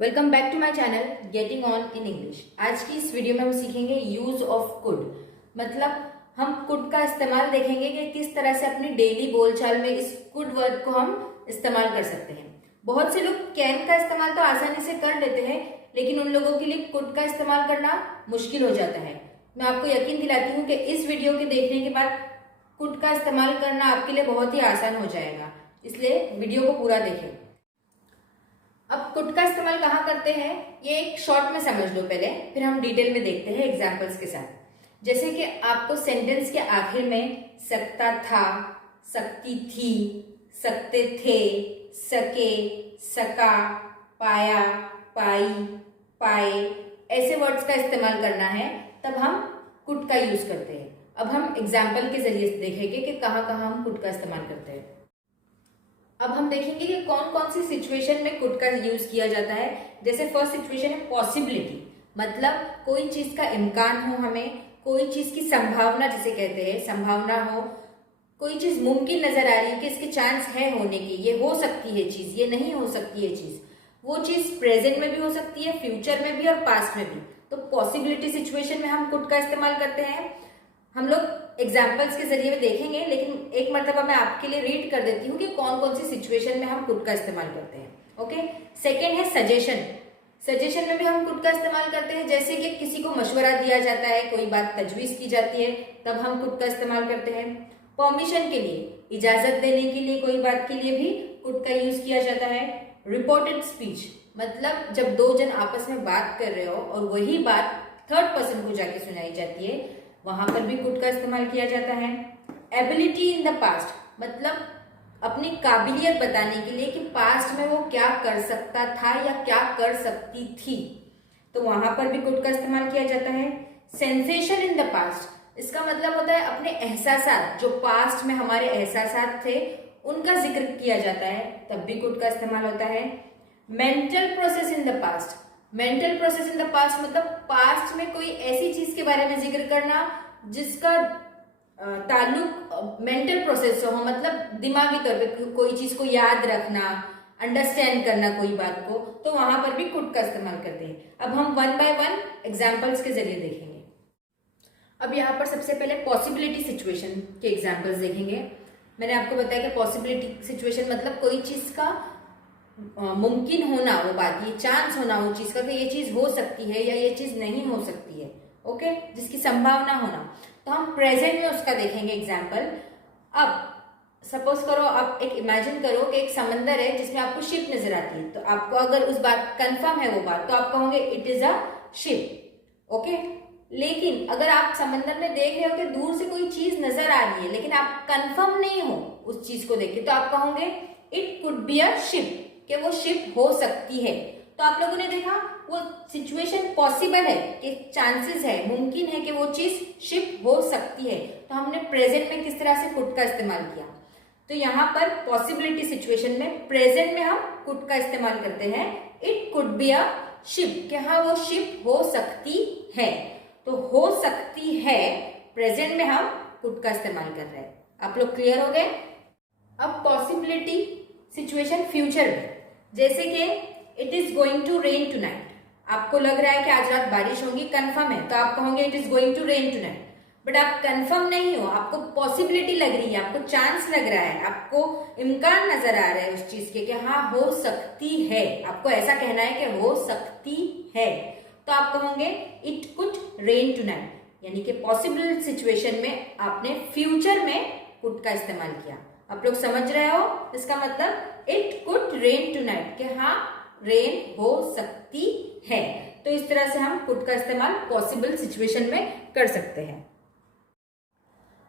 Welcome back to my channel getting on in English. आज की इस वीडियो में हम सीखेंगे यूज ऑफ कुड। मतलब हम कुड का इस्तेमाल देखेंगे कि किस तरह से अपनी डेली बोलचाल में इस कुड वर्ड को हम इस्तेमाल कर सकते हैं। बहुत से लोग कैन का इस्तेमाल तो आसानी से कर लेते हैं, लेकिन उन लोगों के लिए कुड का इस्तेमाल करना मुश्किल हो जाता है। मैं आपको यकीन दिलाती हूँ कि इस वीडियो के देखने के बाद कुड का इस्तेमाल करना आपके लिए बहुत ही आसान हो जाएगा, इसलिए वीडियो को पूरा देखें। अब कुड का इस्तेमाल कहाँ करते हैं ये एक शॉर्ट में समझ लो पहले, फिर हम डिटेल में देखते हैं एग्जांपल्स के साथ। जैसे कि आपको सेंटेंस के आखिर में सकता था, सकती थी, सकते थे, सके, सका, पाया, पाई, पाए ऐसे वर्ड्स का इस्तेमाल करना है, तब हम कुड का यूज करते हैं। अब हम एग्जाम्पल के जरिए देखेंगे कि कहाँ कहाँ हम कुड का इस्तेमाल करते हैं। अब हम देखेंगे कि कौन कौन सी सिचुएशन में कुड का यूज किया जाता है। जैसे फर्स्ट सिचुएशन है पॉसिबिलिटी, मतलब कोई चीज का इम्कान हो, हमें कोई चीज की संभावना जिसे कहते हैं, संभावना हो, कोई चीज मुमकिन नजर आ रही है कि इसके चांस है होने की, ये हो सकती है चीज, ये नहीं हो सकती है चीज। वो चीज प्रेजेंट में भी हो सकती है, फ्यूचर में भी और पास्ट में भी। तो पॉसिबिलिटी सिचुएशन में हम कुड का इस्तेमाल करते हैं। हम लोग एग्जाम्पल्स के जरिए में देखेंगे, लेकिन एक मरतबा मैं आपके लिए रीड कर देती हूँ कि कौन कौन सी सिचुएशन में हम कुड का इस्तेमाल करते हैं। ओके, सेकेंड है सजेशन। सजेशन में भी हम कुड का इस्तेमाल करते हैं। जैसे कि किसी को मशवरा दिया जाता है, कोई बात तजवीज की जाती है, तब हम कुड का इस्तेमाल करते हैं। परमिशन के लिए, इजाजत देने के लिए, कोई बात के लिए भी कुड का यूज किया जाता है। रिपोर्टेड स्पीच, मतलब जब दो जन आपस में बात कर रहे हो और वही बात थर्ड पर्सन को जाके सुनाई जाती है, वहां पर भी कुड का इस्तेमाल किया जाता है। एबिलिटी इन द पास्ट, मतलब अपनी काबिलियत बताने के लिए कि पास्ट में वो क्या कर सकता था या क्या कर सकती थी, तो वहां पर भी कुड का इस्तेमाल किया जाता है। सेंसेशन इन द पास्ट, इसका मतलब होता है अपने एहसासात, जो पास्ट में हमारे एहसासात थे उनका जिक्र किया जाता है, तब भी कुड का इस्तेमाल होता है। Mental process in the past, mental process in the past मतलब पास्ट में कोई ऐसी चीज के बारे में जिक्र करना जिसका ताल्लुक मेंटल प्रोसेस से हो, मतलब दिमागी तौर पे कोई चीज को याद रखना, अंडरस्टैंड करना कोई बात को, तो वहां पर भी कुड का इस्तेमाल करते हैं। अब हम वन बाय वन एग्जाम्पल्स के जरिए देखेंगे। अब यहाँ पर सबसे पहले पॉसिबिलिटी सिचुएशन के एग्जाम्पल्स देखेंगे। मैंने आपको बताया कि पॉसिबिलिटी सिचुएशन मतलब कोई चीज का मुमकिन होना, वो बात, ये चांस होना वो चीज का कि ये चीज हो सकती है या ये चीज नहीं हो सकती है। ओके, जिसकी संभावना होना, तो हम प्रेजेंट में उसका देखेंगे एग्जाम्पल। अब सपोज करो, आप एक इमेजिन करो कि एक समंदर है जिसमें आपको शिप नजर आती है, तो आपको अगर उस बात कंफर्म है वो बात, तो आप कहोगे it is a ship. Okay, लेकिन अगर आप समंदर में देख रहे हो कि दूर से कोई चीज नजर आ रही है, लेकिन आप कंफर्म नहीं हो उस चीज को देख के, तो आप कहोगे it could be a ship, कि वो शिप हो सकती है। तो आप लोगों ने देखा वो सिचुएशन पॉसिबल है, कि चांसेस है, मुमकिन है कि वो चीज शिप हो सकती है, तो हमने प्रेजेंट में किस तरह से कुड का इस्तेमाल किया। तो यहाँ पर पॉसिबिलिटी सिचुएशन में प्रेजेंट में हम कुड का इस्तेमाल करते हैं it could be a ship, कि हाँ वो शिप हो सकती है। तो हो सकती है प्रेजेंट में हम कुड का इस्तेमाल कर रहे हैं। आप लोग क्लियर हो गए। अब पॉसिबिलिटी सिचुएशन फ्यूचर में, जैसे कि it is going to rain tonight, आपको लग रहा है कि आज रात बारिश होगी, कंफर्म है, तो आप कहोगे it is going to rain tonight. But आप कंफर्म नहीं हो, आपको पॉसिबिलिटी लग रही है, आपको चांस लग रहा है, आपको इम्कान नजर आ रहा है उस चीज के कि हाँ हो सकती है, आपको ऐसा कहना है कि हो सकती है, तो आप कहोगे इट कुड रेन टुनाइट, यानी कि पॉसिबल सिचुएशन में आपने फ्यूचर में कुड का इस्तेमाल किया। आप लोग समझ रहे हो इसका मतलब इट कुड रेन टुनाइट, कि हाँ रेन हो सकती है। तो इस तरह से हम कुड का इस्तेमाल पॉसिबल सिचुएशन में कर सकते हैं।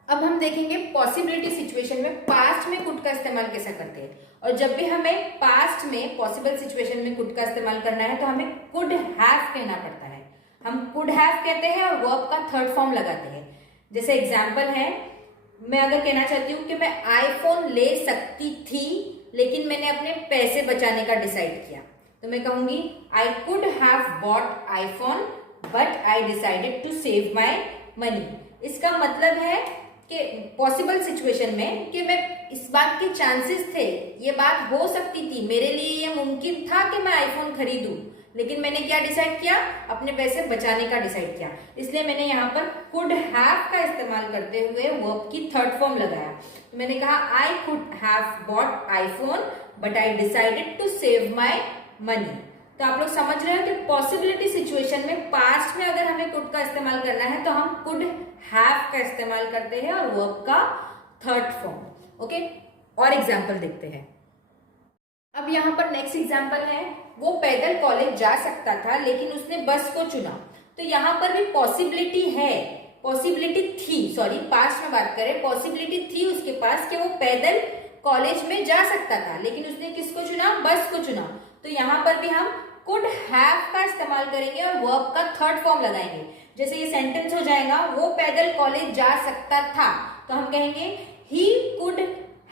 अब हम देखेंगे पॉसिबिलिटी सिचुएशन में पास्ट में कुड का इस्तेमाल कैसा करते हैं। और जब भी हमें पास्ट में पॉसिबल सिचुएशन में कुड का इस्तेमाल करना है, तो हमें कुड हैव कहना पड़ता है। हम कुड हैव कहते हैं और वर्ब का थर्ड फॉर्म लगाते हैं। जैसे एग्जाम्पल है, मैं अगर कहना चाहती हूँ कि मैं आईफोन ले सकती थी, लेकिन मैंने अपने पैसे बचाने का डिसाइड किया, तो मैं कहूंगी I could have bought iPhone but I decided to save my money. इसका मतलब है कि पॉसिबल सिचुएशन में कि मैं इस बात के चांसेस थे, ये बात हो सकती थी, मेरे लिए ये मुमकिन था कि मैं आईफोन खरीदूं, लेकिन मैंने क्या डिसाइड किया, अपने पैसे बचाने का डिसाइड किया। इसलिए मैंने यहाँ पर कुड हैव का इस्तेमाल करते हुए वर्ब की थर्ड फॉर्म लगाया। तो मैंने कहा I could have bought iPhone but I decided to save my money. तो आप लोग समझ रहे हो कि पॉसिबिलिटी सिचुएशन में पास्ट में अगर हमें कुड का इस्तेमाल करना है तो हम कुड हैव का इस्तेमाल करते हैं और वर्ब का थर्ड फॉर्म। ओके, और एग्जाम्पल देखते हैं। अब यहाँ पर नेक्स्ट एग्जाम्पल है, वो पैदल कॉलेज जा सकता था लेकिन उसने बस को चुना। तो यहाँ पर भी पॉसिबिलिटी है, पॉसिबिलिटी थी, सॉरी पास्ट में बात करें, पॉसिबिलिटी थी उसके पास कि वो पैदल कॉलेज में जा सकता था, लेकिन उसने किसको चुना, बस को चुना। तो यहाँ पर भी हम कुड हैव का इस्तेमाल करेंगे और वर्ब का थर्ड फॉर्म लगाएंगे। जैसे ये सेंटेंस हो जाएगा, वो पैदल कॉलेज जा सकता था, तो हम कहेंगे he could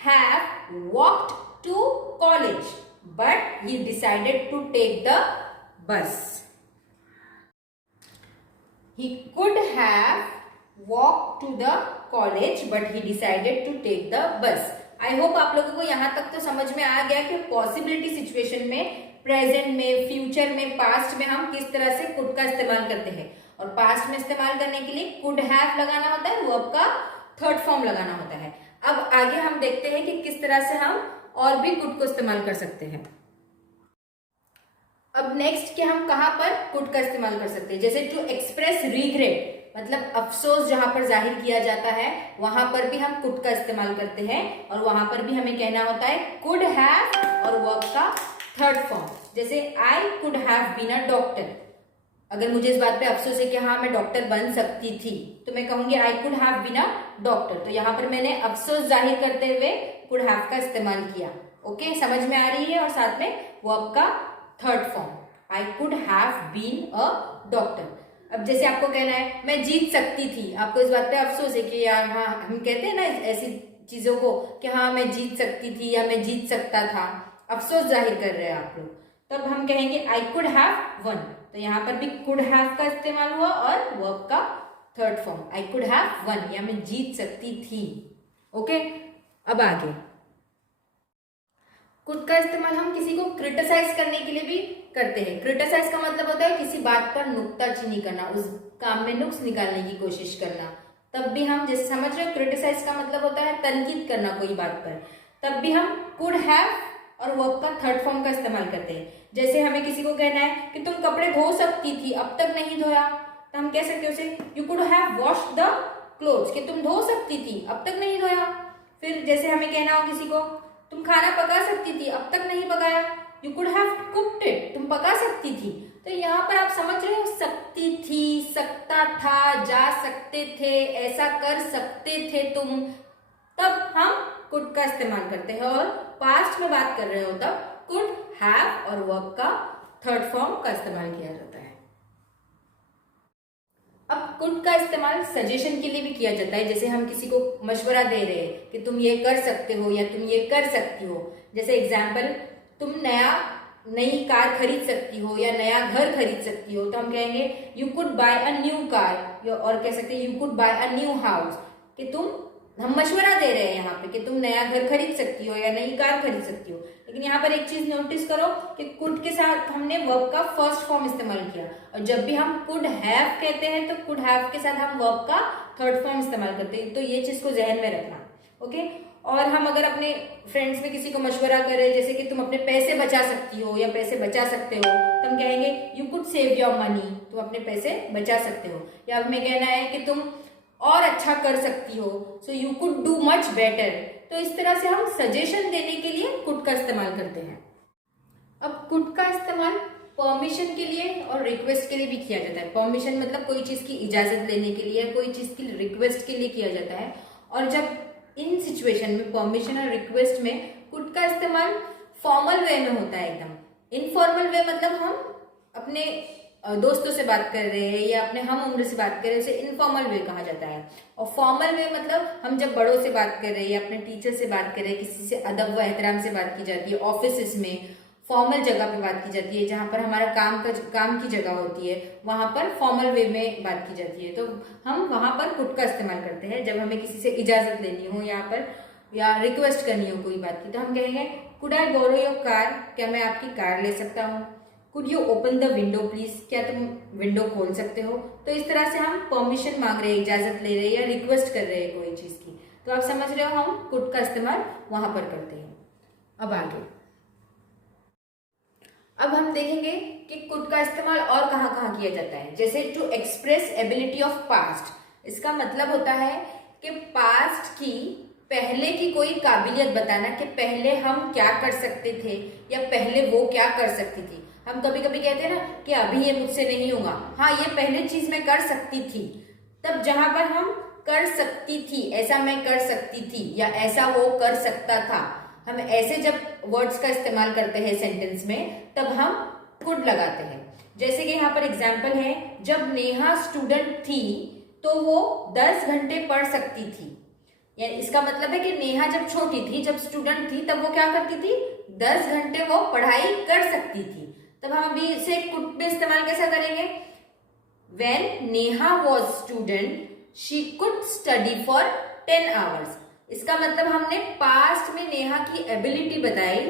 have walked to college but he decided to take the bus. He could have walked to the college but he decided to take the bus. I hope आप लोगों को यहाँ तक तो समझ में आ गया कि पॉसिबिलिटी सिचुएशन में, प्रेजेंट में, फ्यूचर में, पास्ट में हम किस तरह से कुड का इस्तेमाल करते हैं। और पास्ट में इस्तेमाल करने के लिए कुड हैव लगाना होता है, वर्ब का थर्ड फॉर्म लगाना होता है। अब आगे हम देखते हैं कि किस तरह से हम और भी कुड को इस्तेमाल कर सकते हैं। अब नेक्स्ट कि हम कहां पर कुड का इस्तेमाल कर सकते हैं, जैसे टू एक्सप्रेस रिग्रेट, मतलब अफसोस जहां पर जाहिर किया जाता है वहां पर भी हम कुड का इस्तेमाल करते हैं और वहां पर भी हमें कहना होता है कुड हैव और वर्ब का थर्ड फॉर्म। जैसे I could have been a doctor, अगर मुझे इस बात पे अफसोस है कि हाँ मैं डॉक्टर बन सकती थी, तो मैं कहूंगी I could have been a doctor. तो यहाँ पर मैंने अफसोस जाहिर करते हुए कुड हैव का इस्तेमाल किया। ओके, समझ में आ रही है। और साथ में वर्ब का third form, I could have been a doctor. अब जैसे आपको कहना है मैं जीत सकती थी, आपको इस बात पे अफसोस है कि यार हाँ, हम कहते हैं ना ऐसी चीजों को कि हाँ मैं जीत सकती थी या मैं जीत सकता था, अफसोस जाहिर कर रहे हैं आप लोग, तब हम कहेंगे आई कुड हैव वन। तो यहाँ पर भी कुड हैव का इस्तेमाल हुआ और वर्ब का third form, I could have one, या मैं जीत सकती थी। ओके, अब आगे कुड का इस्तेमाल हम किसी को क्रिटिसाइज करने के लिए भी करते हैं। क्रिटिसाइज का मतलब होता है किसी बात पर नुक्ताचीनी करना, उस काम में नुक्स निकालने की कोशिश करना। तब भी हम, जैसे समझ रहे हो, क्रिटिसाइज का मतलब होता है तनकीद करना कोई बात पर, तब भी हम कुड हैव और वर्ब का थर्ड फॉर्म का इस्तेमाल करते हैं। जैसे हमें किसी को कहना है कि तुम कपड़े धो सकती थी, अब तक नहीं धोया, तो हम कह सकते हैं उसे you could have washed the clothes, कि तुम धो सकती थी, अब तक नहीं धोया। फिर जैसे हमें कहना हो किसी को तुम खाना पका सकती थी, अब तक नहीं पकाया, you could have cooked it, तुम पका सकती थी। तो यहाँ पर आप समझ रहे हो, सकती थी, सकता था, जा सकते थे, ऐसा कर सकते थे तुम, तब हम कुड का इस्तेमाल करते हैं। और पास्ट में बात कर रहे हो तब कुड हैव और वर्ब का थर्ड फॉर्म का इस्तेमाल किया जाता है। अब कुड का इस्तेमाल सजेशन के लिए भी किया जाता है। जैसे हम किसी को मशवरा दे रहे हैं कि तुम ये कर सकते हो या तुम ये कर सकती हो। जैसे एग्जाम्पल, तुम नई कार खरीद सकती हो या नया घर खरीद सकती हो, तो हम कहेंगे you could bye a new car, और कह सकते हैं you could bye a new house, कि हम मशवरा दे रहे हैं यहाँ पे कि तुम नया घर खरीद सकती हो या नई कार खरीद सकती हो। लेकिन यहाँ पर एक चीज नोटिस करो कि कुड के साथ हमने वर्ब का फर्स्ट फॉर्म इस्तेमाल किया, और जब भी हम कुड हैव कहते हैं तो कुड हैव के साथ हम वर्ब का थर्ड फॉर्म इस्तेमाल करते हैं। तो ये चीज को जहन में रखना। ओके, और हम अगर अपने फ्रेंड्स में किसी को मशवरा करें, जैसे कि तुम अपने पैसे बचा सकती हो या पैसे बचा सकते हो, तो हम कहेंगे you could save your money, तुम अपने पैसे बचा सकते हो। या हमें कहना है कि तुम और अच्छा कर सकती हो, so you could do much better. तो इस तरह से हम सजेशन देने के लिए कुड का इस्तेमाल करते हैं। अब कुड का इस्तेमाल परमिशन के लिए और रिक्वेस्ट के लिए भी किया जाता है। परमिशन मतलब कोई चीज की इजाजत लेने के लिए, कोई चीज की रिक्वेस्ट के लिए किया जाता है। और जब इन सिचुएशन में परमिशन और रिक्वेस्ट में कुड का इस्तेमाल फॉर्मल वे में होता है, एकदम इनफॉर्मल वे मतलब हम अपने दोस्तों से बात कर रहे हैं या अपने हम उम्र से बात कर रहे हैं, उसे इनफॉर्मल वे कहा जाता है। और फॉर्मल वे मतलब हम जब बड़ों से बात कर रहे हैं या अपने टीचर से बात कर रहे हैं, किसी से अदब व एहतराम से बात की जाती है, ऑफिस में फॉर्मल जगह पे बात की जाती है, जहां पर हमारा काम की जगह होती है, वहां पर फॉर्मल वे में बात की जाती है, तो हम वहां पर कुड का इस्तेमाल करते हैं। जब हमें किसी से इजाजत लेनी हो यहाँ पर या रिक्वेस्ट करनी हो कोई बात की, तो हम कहेंगे could I borrow your car, क्या मैं आपकी कार ले सकता हूँ। Could you open the window please, क्या तुम विंडो खोल सकते हो। तो इस तरह से हम परमिशन मांग रहे हैं, इजाजत ले रहे हैं या रिक्वेस्ट कर रहे हैं कोई चीज की। तो आप समझ रहे हो हम कुड का इस्तेमाल वहां पर करते हैं। अब आगे अब हम देखेंगे कि कुड का इस्तेमाल और कहाँ कहाँ किया जाता है। जैसे to express ability of past, इसका मतलब होता है कि पास्ट की, पहले की कोई काबिलियत बताना कि पहले हम क्या कर सकते थे या पहले वो क्या कर सकती थी। हम कभी कभी कहते हैं ना कि अभी ये मुझसे नहीं होगा, हाँ ये पहले चीज मैं कर सकती थी। तब जहां पर हम कर सकती थी, ऐसा मैं कर सकती थी या ऐसा वो कर सकता था, हम ऐसे जब वर्ड्स का इस्तेमाल करते हैं सेंटेंस में, तब हम कुड लगाते हैं। जैसे कि यहाँ पर एग्जाम्पल है, जब नेहा स्टूडेंट थी तो वो 10 घंटे पढ़ सकती थी। यानी इसका मतलब है कि नेहा जब छोटी थी, जब स्टूडेंट थी, तब वो क्या करती थी, 10 घंटे वो पढ़ाई कर सकती थी। तब हम अभी इसे कुड में इस्तेमाल कैसा करेंगे, When Neha was student she could study for 10 hours. इसका मतलब हमने पास्ट में नेहा की एबिलिटी बताई,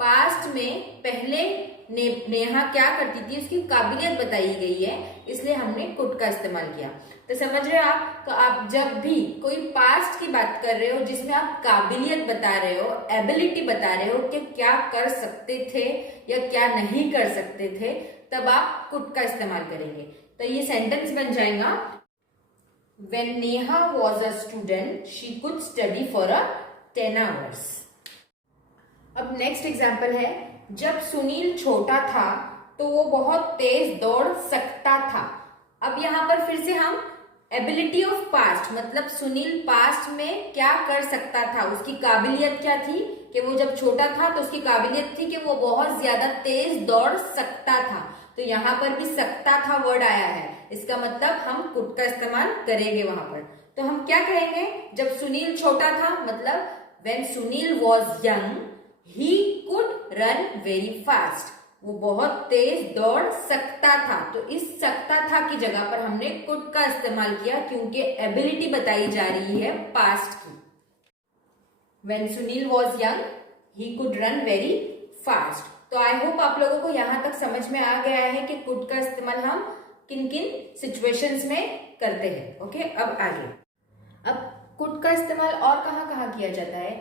पास्ट में पहले नेहा क्या करती थी उसकी काबिलियत बताई गई है, इसलिए हमने कुड का इस्तेमाल किया। तो समझ रहे हो आप। तो आप जब भी कोई पास्ट की बात कर रहे हो जिसमें आप काबिलियत बता रहे हो, एबिलिटी बता रहे हो कि क्या कर सकते थे या क्या नहीं कर सकते थे, तब आप कुड का इस्तेमाल करेंगे। तो ये सेंटेंस बन जाएगा, When Neha was a student, she could study for 10 hours. अब नेक्स्ट एग्जाम्पल है, जब सुनील छोटा था तो वो बहुत तेज दौड़ सकता था। अब यहाँ पर फिर से हम एबिलिटी ऑफ पास्ट, मतलब सुनील पास्ट में क्या कर सकता था, उसकी काबिलियत क्या थी कि वो जब छोटा था तो उसकी काबिलियत थी कि वो बहुत ज्यादा तेज दौड़ सकता था। तो यहाँ पर भी सकता था वर्ड आया है, इसका मतलब हम कुड का इस्तेमाल करेंगे वहां पर। तो हम क्या कहेंगे, जब सुनील छोटा था, मतलब when Sunil was young he could run very fast, वो बहुत तेज दौड़ सकता था। तो इस सकता था की जगह पर हमने कुड का इस्तेमाल किया, क्योंकि एबिलिटी बताई जा रही है पास्ट की। When Sunil was young he could run very fast। तो आई होप आप लोगों को यहां तक समझ में आ गया है कि कुड का इस्तेमाल हम किन किन सिचुएशंस में करते हैं। ओके, अब आगे। अब कुड का इस्तेमाल और कहाँ कहाँ किया जाता है,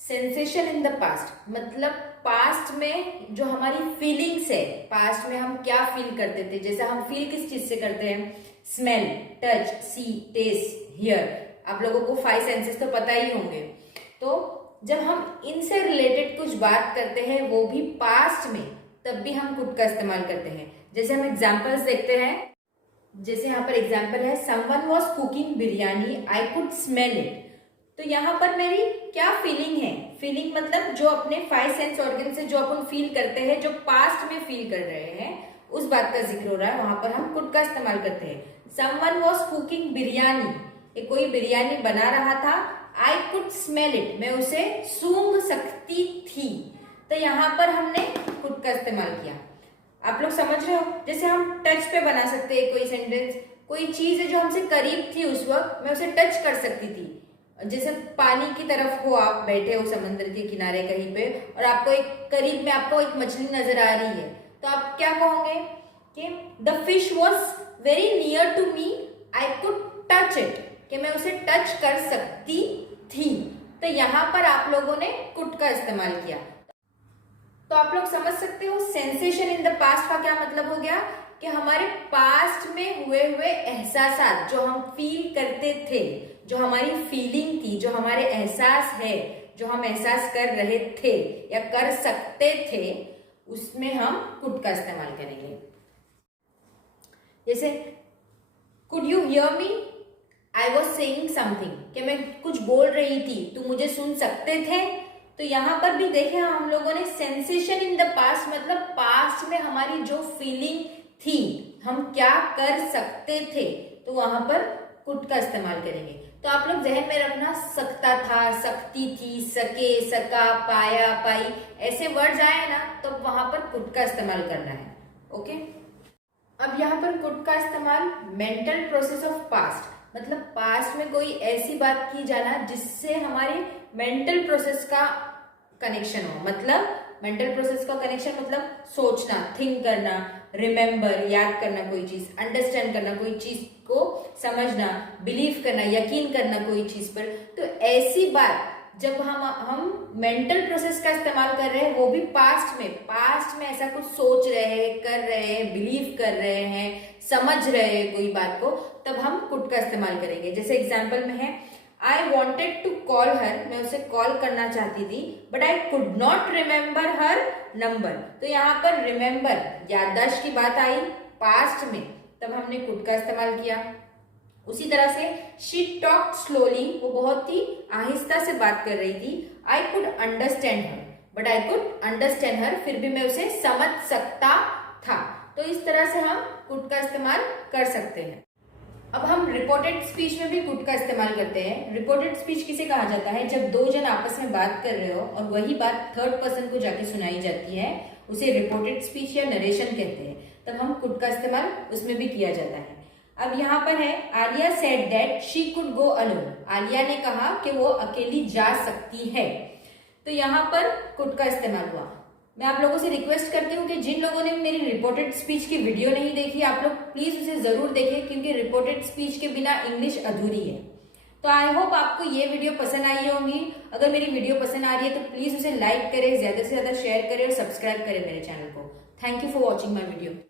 सेंसेशन इन द पास्ट, मतलब पास्ट में जो हमारी फीलिंग्स है, पास्ट में हम क्या फील करते थे। जैसे हम फील किस चीज से करते हैं, smell, touch, see, taste, hear. आप लोगों को 5 सेंसेस तो पता ही होंगे। तो जब हम इनसे रिलेटेड कुछ बात करते हैं, वो भी पास्ट में, तब भी हम कुड का इस्तेमाल करते हैं। जैसे हम एग्जाम्पल्स देखते हैं, जैसे यहाँ पर एग्जाम्पल है, someone was cooking biryani I could smell it. तो यहाँ पर मेरी क्या फीलिंग है, फीलिंग मतलब जो अपने 5 सेंस ऑर्गन से जो अपन फील करते हैं, जो पास्ट में फील कर रहे हैं, उस बात का जिक्र हो रहा है, वहां पर हम कुड का इस्तेमाल करते हैं। समवन वॉज कुकिंग बिरयानी, कोई बिरयानी बना रहा था, आई कुड स्मेल इट, मैं उसे सूंघ सकती थी। तो यहाँ पर हमने कुड का इस्तेमाल किया। आप लोग समझ रहे हो। जैसे हम टच पे बना सकते हैं कोई सेंटेंस, कोई चीज है जो हमसे करीब थी उस वक्त, मैं उसे टच कर सकती थी। जैसे पानी की तरफ हो, आप बैठे हो समंदर के किनारे कहीं पे, और आपको एक करीब में आपको एक मछली नजर आ रही है, तो आप क्या कहोगे कि the fish was very near to me I could touch it, कि मैं उसे टच कर सकती थी। तो यहाँ पर आप लोगों ने कुड का इस्तेमाल किया। तो आप लोग समझ सकते हो सेंसेशन इन द पास्ट का क्या मतलब हो गया, कि हमारे पास्ट में हुए एहसास जो हम फील करते थे, जो हमारी फीलिंग थी, जो हमारे एहसास है, जो हम एहसास कर रहे थे या कर सकते थे, उसमें हम कुड का इस्तेमाल करेंगे। जैसे could you hear me, I was saying something, कि मैं कुछ बोल रही थी, तुम मुझे सुन सकते थे। तो यहां पर भी देखें हम लोगों ने सेंसेशन इन द पास्ट, मतलब पास्ट में हमारी जो फीलिंग थी, हम क्या कर सकते थे, तो वहां पर कुड का इस्तेमाल करेंगे। तो आप लोग जहन में रखना, सकता था, सकती थी, सके, सका, पाया, पाई, ऐसे वर्ड्स आए ना तो वहां पर कुड का इस्तेमाल करना है। ओके, अब यहाँ पर कुड का इस्तेमाल मेंटल प्रोसेस ऑफ पास्ट, मतलब पास्ट में कोई ऐसी बात की जाना जिससे हमारे मेंटल प्रोसेस का कनेक्शन हो। मतलब मेंटल प्रोसेस का कनेक्शन मतलब सोचना, थिंक करना, रिमेम्बर, याद करना कोई चीज, अंडरस्टैंड करना कोई चीज को, समझना, बिलीव करना, यकीन करना कोई चीज पर। तो ऐसी बात जब हम मेंटल प्रोसेस का इस्तेमाल कर रहे हैं, वो भी पास्ट में ऐसा कुछ सोच रहे हैं, कर रहे हैं, बिलीव कर रहे हैं, समझ रहे हैं कोई बात को, तब हम कुड का इस्तेमाल करेंगे। जैसे एग्जाम्पल में है, I wanted to call her, मैं उसे कॉल करना चाहती थी, but I could not remember her number. तो यहाँ पर रिमेम्बर, याददाश्त की बात आई पास्ट में, तब हमने कुड का इस्तेमाल किया। उसी तरह से शी टॉक्ड स्लोली, वो बहुत ही आहिस्ता से बात कर रही थी। I could understand her, but I could understand her, फिर भी मैं उसे समझ सकता था। तो इस तरह से हम कुड का इस्तेमाल कर सकते हैं। अब हम रिपोर्टेड स्पीच में भी कुड का इस्तेमाल करते हैं। रिपोर्टेड स्पीच किसे कहा जाता है? जब दो जन आपस में बात कर रहे हो और वही बात थर्ड पर्सन को जाके सुनाई जाती है, उसे रिपोर्टेड स्पीच या नरेशन कहते हैं। तब हम कुड का इस्तेमाल उसमें भी किया जाता है। अब यहाँ पर है, Alia said that she could go alone, Alia ने कहा कि वो अकेली जा सकती है। तो यहाँ पर कुड का इस्तेमाल हुआ। मैं आप लोगों से रिक्वेस्ट करती हूँ कि जिन लोगों ने मेरी रिपोर्टेड स्पीच की वीडियो नहीं देखी, आप लोग प्लीज उसे जरूर देखें, क्योंकि रिपोर्टेड स्पीच के बिना इंग्लिश अधूरी है। तो आई होप आपको ये वीडियो पसंद आई होगी। अगर मेरी वीडियो पसंद आ रही है तो प्लीज उसे लाइक करें, ज्यादा से ज्यादा शेयर करें और सब्सक्राइब करें मेरे चैनल को। Thank you for watching my video.